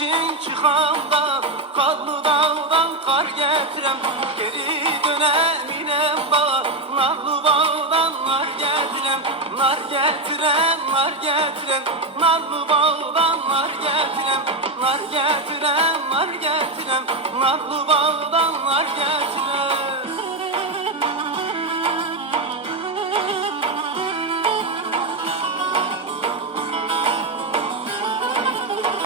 için çıkanda Kadlı dağdan kar getirem Geri döneminem bağ Narlı bağdan nar getirem Nar getirem, nar getirem Narlı bağdan nar getirem Nar getirem, nar getirem Narlı bağdan